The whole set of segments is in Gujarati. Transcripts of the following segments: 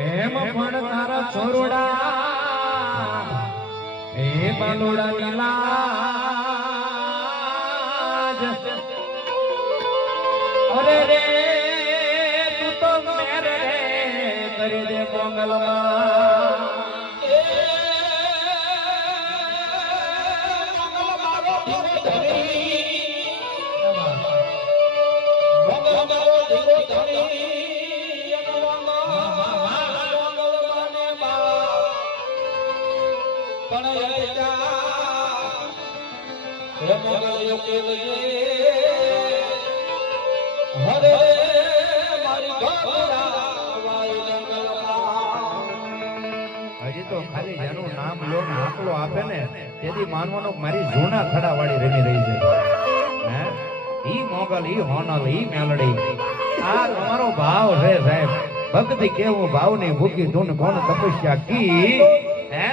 એમ પણ તારા છોરડા એ બાલોડા નીલાજ અરે રે તું તો મેરે કરી દે મોગલમાં હજી તો ખાલી જેનું નામ લો આંકલો આપે ને તેથી માનવાનો મારી જૂના ખડા વાળી રમી રહી છે હે ઈ મોગલ ઈ હોનલ ઈ મેલડી આ તમારો ભાવ છે સાહેબ ભક્તિ કેવું ભાવની ભૂખી ધૂન કોણ તપસ્યા કી હે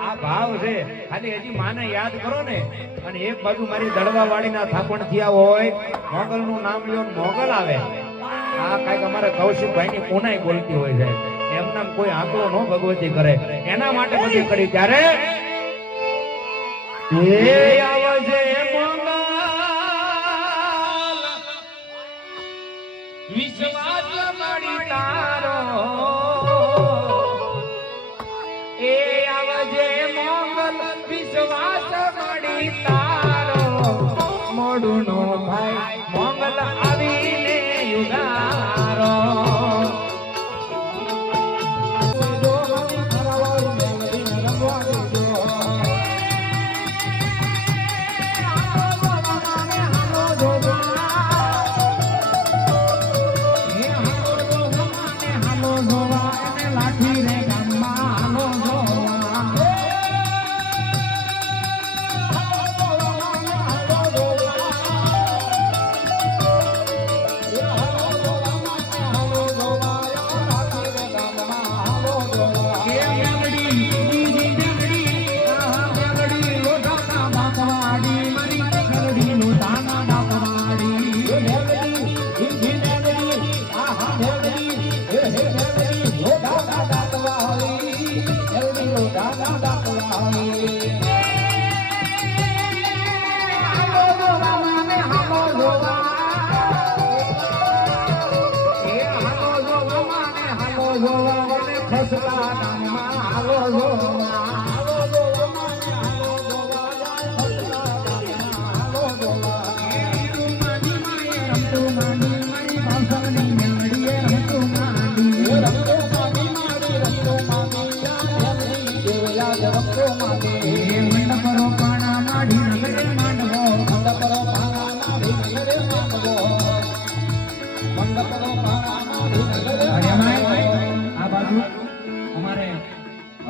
આ ભાવ છે ખાલી હજી માને યાદ કરો ને અને એક બાજુ મારી દડવા વાળીના થાપણ થયા હોય મોગલ નું નામ લ્યો મોગલ આવે આ કાંઈક અમારે કૌશિકભાઈ ની કોનાઈ બોલતી હોય છે એમના કોઈ આંકડો નો ભગવતી કરે એના માટે બધી કરી ત્યારે એ આવજે મોગલ વિશ્વાસ મળી તારો એ આવજે મોગલ વિશ્વાસ મળી તારો મોડું નો ભાઈ મોગલ આવીને યુગારો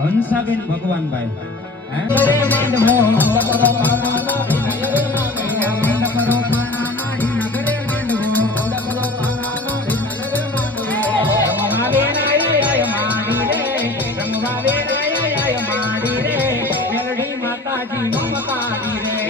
હંસાબેન ભગવાનભાઈ માતાજી મમતાજી રે